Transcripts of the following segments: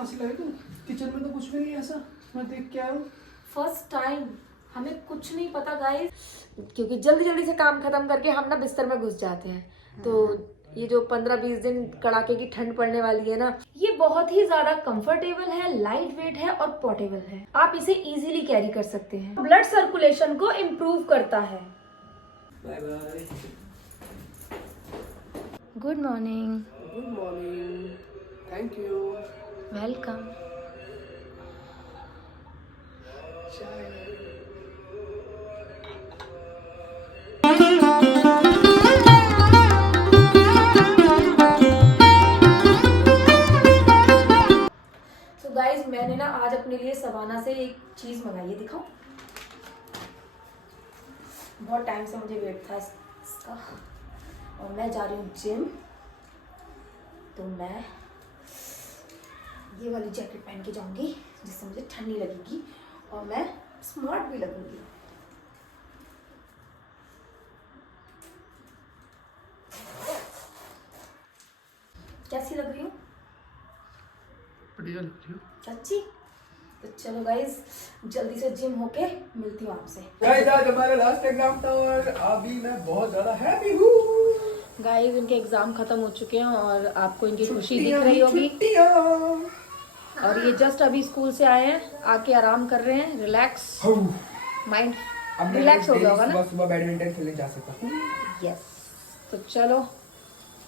कहाँ से लाए तुम? किचन में तो कुछ भी नहीं है ऐसा, मैं देख के आया हूँ। फर्स्ट टाइम, हमें कुछ नहीं पता गाइस, क्योंकि जल्दी जल्दी से काम खत्म करके हम ना बिस्तर में घुस जाते हैं। तो ये जो 15-20 दिन कड़ाके की ठंड पड़ने वाली है ना, ये बहुत ही ज्यादा कंफर्टेबल है, लाइट वेट है और पोर्टेबल है। आप इसे इजीली कैरी कर सकते हैं। ब्लड सर्कुलेशन को इम्प्रूव करता है। Bye bye. Good morning. Good morning. Thank you. Welcome. तो गाइज मैंने ना आज अपने लिए सवाना से एक चीज मंगाई है, दिखाओ। बहुत टाइम से मुझे वेट था इसका, और मैं जा रही हूँ जिम। तो मैं ये वाली जैकेट पहन के जाऊंगी जिससे मुझे ठंड नहीं लगेगी और मैं स्मार्ट भी लगूंगी। कैसी लग रही हूँ? बढ़िया लग रही हो। सच्ची? तो चलो गाइज, जल्दी से जिम होके मिलती हूँ आपसे। गाइस आज हमारा लास्ट एग्जाम था और अभी मैं बहुत ज्यादा हैप्पी हूँ। गाइज इनके एग्जाम खत्म हो चुके हैं और आपको इनकी खुशी दिख रही होगी। और ये जस्ट अभी स्कूल से आए हैं, आके आराम कर रहे हैं, रिलैक्स माइंड रिलैक्स हो गया होगा ना। सुबह बैडमिंटन खेलने जा सकता हूँ। यस, तो चलो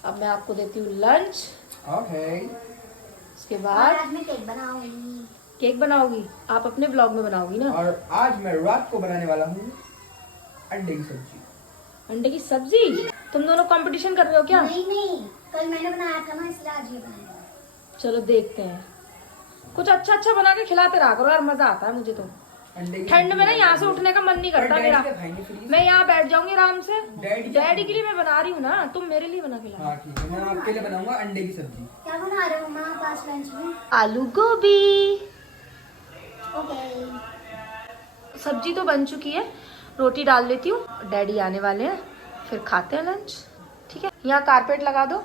अब मैं आपको देती हूँ लंच। ओके। उसके बाद आज मैं केक बनाऊंगी। केक बनाओगी? आप अपने ब्लॉग में बनाओगी ना। और आज मैं रात को बनाने वाला हूँ अंडे की सब्जी। अंडे की सब्जी? तुम दोनों कंपटीशन कर रहे हो क्या? नहीं, कल मैंने बनाया था ना, इसलिए आज ये बनाया। चलो देखते हैं। कुछ अच्छा अच्छा बना के खिलाते रहा करो यार, मजा आता है मुझे तो। ठंड में ना यहाँ से उठने का मन नहीं करता मेरा। मैं यहाँ बैठ जाऊंगी आराम से। डैडी के लिए मैं बना रही हूँ ना, तुम मेरे लिए बना के ला। हाँ ठीक है, मैं आपके लिए बनाऊंगा अंडे की सब्जी। क्या बना रहे हो मम्मा आज लंच में? आलू गोभी। ओके। सब्जी तो बन चुकी है, रोटी डाल लेती हूँ। डैडी आने वाले हैं, फिर खाते हैं लंच। ठीक है, यहाँ कारपेट लगा दो।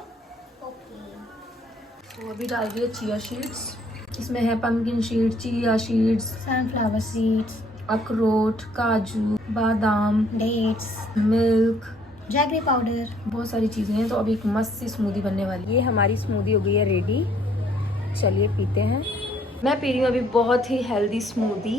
ओके। वो भी डाल दिए चिया सीड्स। इसमें है pumpkin seed, chia seeds, sunflower seeds, अखरोट, काजू, बादाम, डेट्स, मिल्क, जैगरी पाउडर, बहुत सारी चीजें हैं। तो अभी एक मस्त सी स्मूदी बनने वाली है। ये हमारी स्मूदी हो गई है रेडी। चलिए पीते हैं। मैं पी रही हूँ अभी बहुत ही healthy smoothie.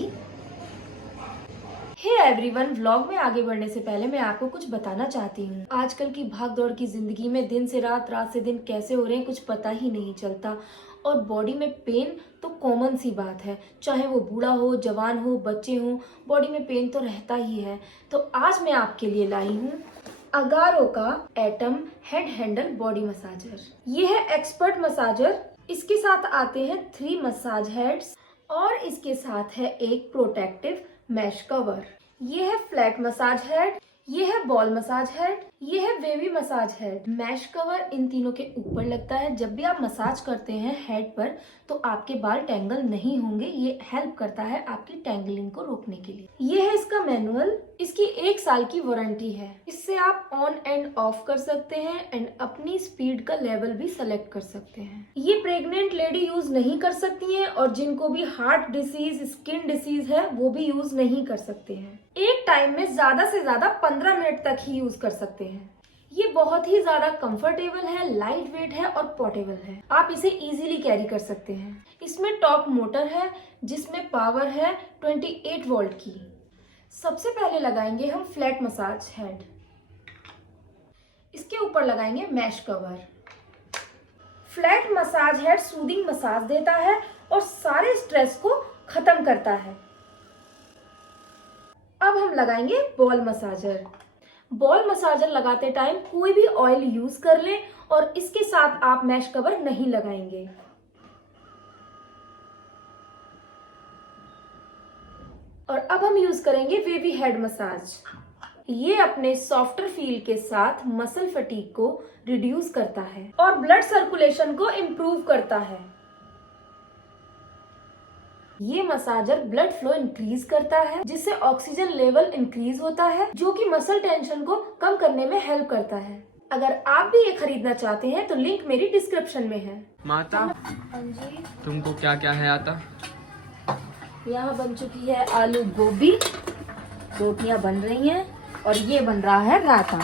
Hey everyone, vlog में आगे बढ़ने से पहले मैं आपको कुछ बताना चाहती हूँ। आजकल की भाग दौड़ की जिंदगी में दिन से रात, रात से दिन कैसे हो रहे हैं कुछ पता ही नहीं चलता। और बॉडी में पेन तो कॉमन सी बात है, चाहे वो बूढ़ा हो, जवान हो, बच्चे हो, बॉडी में पेन तो रहता ही है। तो आज मैं आपके लिए लाई हूँ अगारो का atom head handle body massager. ये है एक्सपर्ट मसाजर। इसके साथ आते हैं 3 मसाज हेड्स और इसके साथ है एक प्रोटेक्टिव मैश कवर। ये है फ्लैट मसाज हेड, ये है बॉल मसाज हेड, ये है wavy massage head. Mesh cover इन तीनों के ऊपर लगता है। जब भी आप मसाज करते हैं हेड पर तो आपके बाल टैंगल नहीं होंगे। ये हेल्प करता है आपकी टैंगलिंग को रोकने के लिए। ये है इसका मैनुअल। इसकी 1 साल की वारंटी है। इससे आप ऑन एंड ऑफ कर सकते हैं एंड अपनी स्पीड का लेवल भी सेलेक्ट कर सकते हैं। ये प्रेग्नेंट लेडी यूज नहीं कर सकती हैं और जिनको भी हार्ट डिसीज, स्किन डिसीज है वो भी यूज नहीं कर सकते हैं। एक टाइम में ज्यादा से ज्यादा 15 मिनट तक ही यूज कर सकते हैं। ये बहुत ही ज्यादा कंफर्टेबल है, लाइट वेट है और पोर्टेबल है। आप इसे इजीली कैरी कर सकते हैं। इसमें टॉप मोटर है जिसमें पावर है 28 वोल्ट की। सबसे पहले लगाएंगे हम फ्लैट मसाज हेड। इसके ऊपर लगाएंगे mesh cover. Flat massage head soothing massage देता है और सारे स्ट्रेस को खत्म करता है। अब हम लगाएंगे बॉल मसाजर। बॉल मसाजर लगाते टाइम कोई भी ऑयल यूज कर लें और इसके साथ आप मैश कवर नहीं लगाएंगे। और अब हम यूज करेंगे वेवी हेड मसाज। ये अपने सॉफ्टर फील के साथ मसल फटीग को रिड्यूस करता है और ब्लड सर्कुलेशन को इम्प्रूव करता है। ये मसाजर ब्लड फ्लो इंक्रीज करता है जिससे ऑक्सीजन लेवल इंक्रीज होता है जो कि मसल टेंशन को कम करने में हेल्प करता है। अगर आप भी ये खरीदना चाहते हैं तो लिंक मेरी डिस्क्रिप्शन में है। माता हाँ जी, तुमको क्या क्या है आता? यहाँ बन चुकी है आलू गोभी, रोटियां बन रही हैं और ये बन रहा है रायता।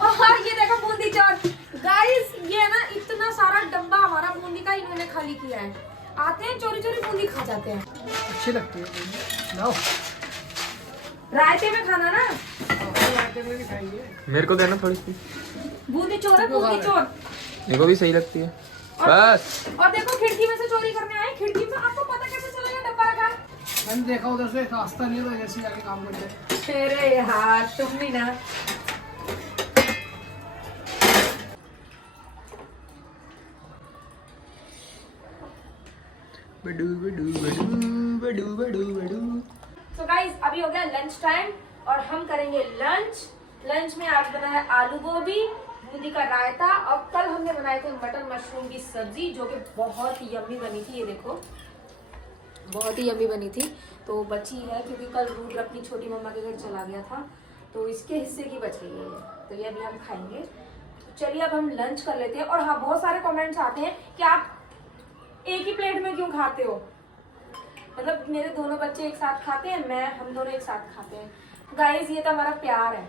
और ये देखो बूंदी चाट गाइस, ये ना इतना सारा डब्बा हमारा बूंदी का इन्होंने खाली किया है। आते हैं चोरी चोरी बूंदी खा जाते हैं। अच्छी लगती है लाओ। रायते में खाना ना, रायते में भी खाएंगे। मेरे को देना थोड़ी सी। बूंदी चोर है, बूंदी चोर। मेरे को भी सही लगती है बस। और देखो खिड़की में से चोरी करने आए। खिड़की में आपको पता कैसे चलेगा डब्बा रखा है? मैंने देखा उधर से रास्ता नहीं था, जैसे जाके काम करते। अरे यार तुम भी ना। बडू बडू बडू बडू बडू बडू। तो गाइस अभी हो गया लंच टाइम और हम करेंगे लंच। लंच में आज बना है आलू गोभी, बूंदी का रायता और कल हमने बनाए थे मटर मशरूम की सब्जी जो कि बहुत ही यम्मी बनी थी। ये देखो बहुत ही यम्मी बनी थी। तो बची है क्योंकि कल रुद्र अपनी छोटी मम्मा के घर चला गया था तो इसके हिस्से की बच गई है, तो ये अभी हम खाएंगे। तो चलिए अब हम लंच कर लेते हैं। और हाँ, बहुत सारे कमेंट्स आते हैं कि आप एक ही प्लेट में क्यों खाते हो, मतलब मेरे दोनों बच्चे एक साथ खाते हैं, हम दोनों एक साथ खाते हैं। गाइस ये तो हमारा प्यार है,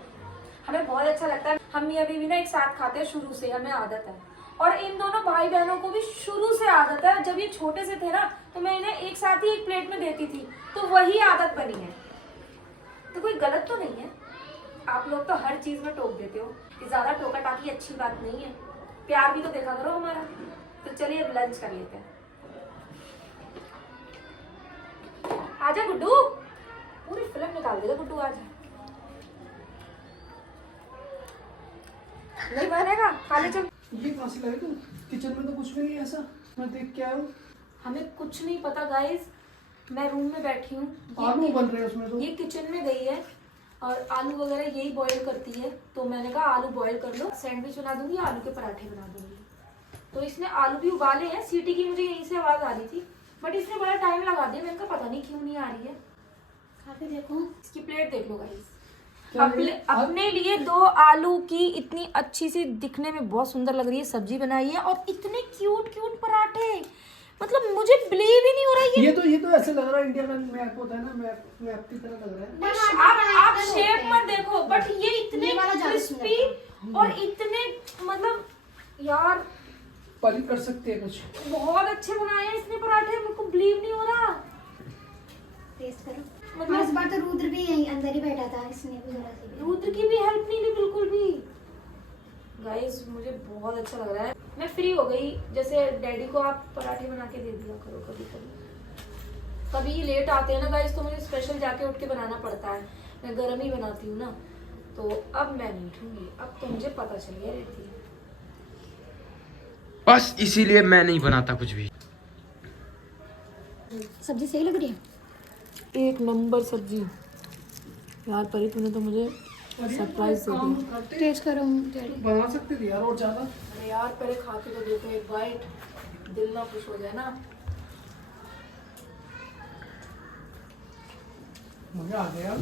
हमें बहुत अच्छा लगता है। हम भी अभी भी ना एक साथ खाते हैं, शुरू से हमें आदत है। और इन दोनों भाई बहनों को भी शुरू से आदत है। जब ये छोटे से थे ना तो मैं इन्हें एक साथ ही एक प्लेट में देती थी, तो वही आदत बनी है। तो कोई गलत तो नहीं है। आप लोग तो हर चीज में टोक देते हो, कि ज्यादा टोका टाकी अच्छी बात नहीं है। प्यार भी तो देखा करो हमारा। तो चलिए अब लंच कर लेते हैं। आजा गुड्डू, पूरी फिल्म निकाल देगा गुड्डू आज। नहीं बनेगा, खा ले चल। ये कहाँ से लाए तुम? किचन में तो कुछ भी नहीं है ऐसा, मैं देख के आया हूँ। हमें कुछ नहीं पता गाइस, मैं रूम में बैठी हूँ। आलू बन रहे हैं उसमें तो। ये किचन में गई है और आलू वगैरह यही बॉईल करती है, तो मैंने कहा आलू बॉईल कर लो, सैंडविच बना दूंगी, आलू के पराठे बना दूंगी। तो इसने आलू भी उबाले हैं। सीटी की मुझे यहीं से आवाज आ रही थी, बट इसने बड़ा टाइम लगा दिया। मैंने कहा पता नहीं क्यों नहीं आ रही है। खा के देखो। इसकी प्लेट देख लो गाइस। क्या अपने लिए 2 आलू की इतनी अच्छी सी, दिखने में बहुत सुंदर लग रही है सब्जी बनाई है, और इतने क्यूट क्यूट पराठे, मतलब मुझे बिलीव ही नहीं हो रहा है। ये तो ऐसे लग रहा है इंडिया का मैप होता है ना, मैप की तरह लग रहा है। आप शेप मत देखो, बट ये इतने क्रिस्पी और इतने, मतलब यार परी कर सकते हैं कुछ। बहुत अच्छे बनाए हैं इसने पराठे, मेरे को बिलीव नहीं हो रहा। टेस्ट करो। मतलब इस बार तो रुद्र भी यहीं अंदर ही बैठा था, इसने भी जरा सी भी। रुद्र की भी हेल्प नहीं ली बिल्कुल भी। गाइस मुझे बहुत अच्छा लग रहा है। मैं फ्री हो गई। जैसे डैडी को आप पराठे बना के दे दिया करो कभी कभी। कभी लेट आते हैं ना गाइस, तो मुझे स्पेशल जाके उठ के बनाना पड़ता है। मैं गर्म ही बनाती हूँ ना, तो अब मैं नहीं उठूंगी। अब तो मुझे पता चल गया रहती है। बस इसीलिए मैं नहीं बनाता कुछ भी। सब्जी सही लग रही है। एक नंबर सब्जी यार। परी तूने तो मुझे सरप्राइज दे दिया। टेस्ट करो। बना सकते थे यार और ज्यादा। अरे यार पहले खा के तो देखो एक बाइट, दिल ना खुश हो जाए ना। मजा आ गया।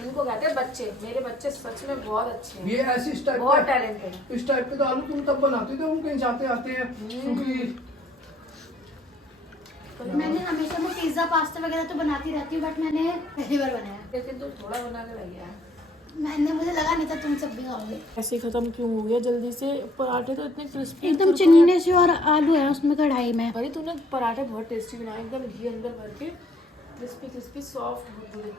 इनको कहते हैं बच्चे। मेरे बच्चे सच में बहुत अच्छे हैं, ये ऐसी इस टाइप बहुत टैलेंटेड है। इस टाइप के तो आलू तुम तब बनाते थे, हम कहीं जाते आते हैं क्योंकि मैंने हमेशा मैं पिज्जा पास्ता वगैरह तो बनाती रहती हूँ, बट मैंने पहली बार बनाया। लेकिन तुम थोड़ा बना के लाई यार। मुझे लगा नहीं था तुम सब भी खाओगे। ऐसे खत्म क्यों हो गया जल्दी से? पराठे तो इतने क्रिस्पी एकदम चिन्नी से, और आलू है उसमें कढ़ाई में। अरे तूने पराठे बहुत टेस्टी बनाए, एकदम घी अंदर भर के, क्रिस्पी क्रिस्पी सॉफ्ट भुरभुरे,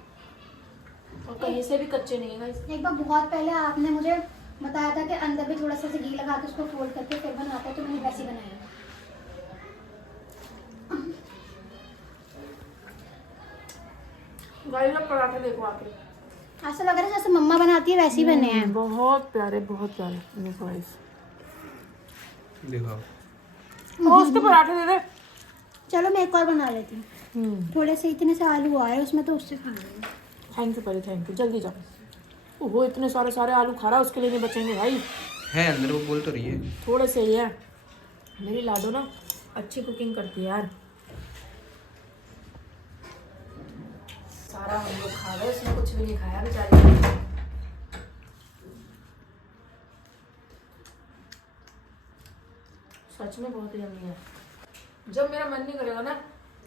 और कहीं से भी कच्चे नहीं है। एक बार बहुत पहले आपने मुझे बताया था कि अंदर भी थोड़ा सा घी लगा के उसको फोल्ड करके फिर बनाता है, तो मैंने वैसे ही बनाया। गाइस अब पराठे देखो आके, ऐसा लग रहा है जैसे मम्मा बनाती है वैसे ही बने हैं। बहुत प्यारे बहुत प्यारे। देखो गाइस, देखो और उसके पराठे दे दे। चलो मैं एक और बना लेती हूँ। थोड़े से इतने से आलू आए उसमें, तो उससे खा लेंगे। थैंक यू परी, थैंक यू। जल्दी जाओ। वो इतने सारे आलू खा रहा है, उसके लिए नहीं बचेंगे भाई। है अंदर, वो बोल तो रही है। थोड़े से ही है। मेरी लाडो ना अच्छी कुकिंग करती है यार। बनाया, हम लोग खा गए, उसने कुछ भी नहीं खाया बेचारी। सच में बहुत यम्मी है। जब मेरा मन नहीं करेगा ना,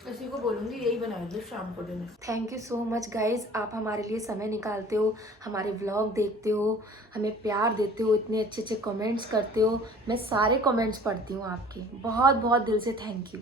इसी को बोलूँगी यही बनाइए शाम को dinner. Thank you so much guys, आप हमारे लिए समय निकालते हो, हमारे व्लॉग देखते हो, हमें प्यार देते हो, इतने अच्छे अच्छे कमेंट्स करते हो। मैं सारे कमेंट्स पढ़ती हूँ आपके, बहुत बहुत दिल से थैंक यू।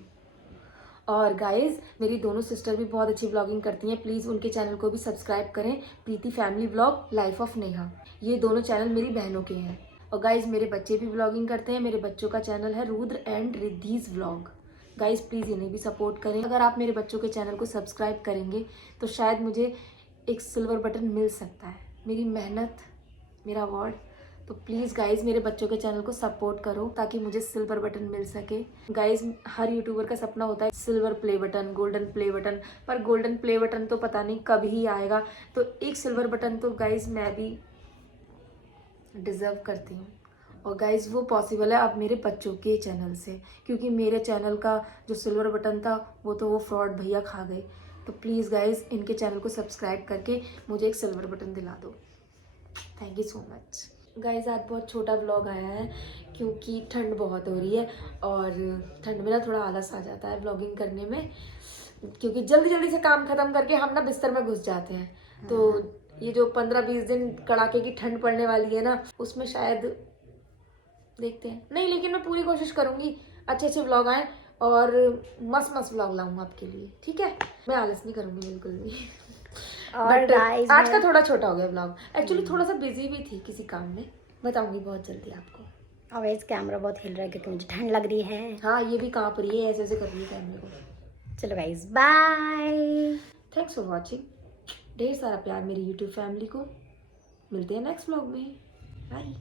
और गाइज मेरी दोनों सिस्टर भी बहुत अच्छी व्लॉगिंग करती हैं, प्लीज़ उनके चैनल को भी सब्सक्राइब करें, Preeti family vlog, life of Neha. ये दोनों चैनल मेरी बहनों के हैं। और गाइज मेरे बच्चे भी व्लॉगिंग करते हैं, मेरे बच्चों का चैनल है Rudra and Riddhi's vlog. Guys please इन्हें भी सपोर्ट करें। अगर आप मेरे बच्चों के चैनल को सब्सक्राइब करेंगे तो शायद मुझे एक सिल्वर बटन मिल सकता है, मेरी मेहनत, मेरा अवार्ड। तो प्लीज़ गाइज मेरे बच्चों के चैनल को सपोर्ट करो ताकि मुझे सिल्वर बटन मिल सके। गाइज हर यूट्यूबर का सपना होता है silver play button, golden play button, पर गोल्डन प्ले बटन तो पता नहीं कब ही आएगा। तो एक सिल्वर बटन तो गाइज मैं भी डिज़र्व करती हूँ। और गाइज़ वो पॉसिबल है अब मेरे बच्चों के चैनल से, क्योंकि मेरे चैनल का जो सिल्वर बटन था वो फ्रॉड भैया खा गए। तो प्लीज़ गाइज़ इनके चैनल को सब्सक्राइब करके मुझे एक सिल्वर बटन दिला दो। Thank you so much guys. आज बहुत छोटा व्लॉग आया है क्योंकि ठंड बहुत हो रही है और ठंड में ना थोड़ा आलस आ जाता है व्लॉगिंग करने में, क्योंकि जल्दी जल्दी से काम ख़त्म करके हम ना बिस्तर में घुस जाते हैं। तो ये जो 15-20 दिन कड़ाके की ठंड पड़ने वाली है ना, उसमें शायद देखते हैं। नहीं, लेकिन मैं पूरी कोशिश करूंगी अच्छे अच्छे व्लॉग आए और मस्त मस्त व्लॉग लाऊंगा आपके लिए, ठीक है। मैं आलस नहीं करूंगी बिल्कुल भी। बट आज का थोड़ा छोटा हो गया व्लॉग, एक्चुअली थोड़ा सा बिजी भी थी किसी काम में, बताऊंगी बहुत जल्दी आपको। और इस कैमरा बहुत हिल रहा है क्योंकि मुझे ठंड लग रही है। हाँ, ये भी कांप रही है, ऐसे ऐसे कर रही है कैमरे को। चलो guys bye, thanks for watching. ढेर सारा प्यार मेरी यूट्यूब फैमिली को। मिलते हैं नेक्स्ट व्लॉग में। बाय।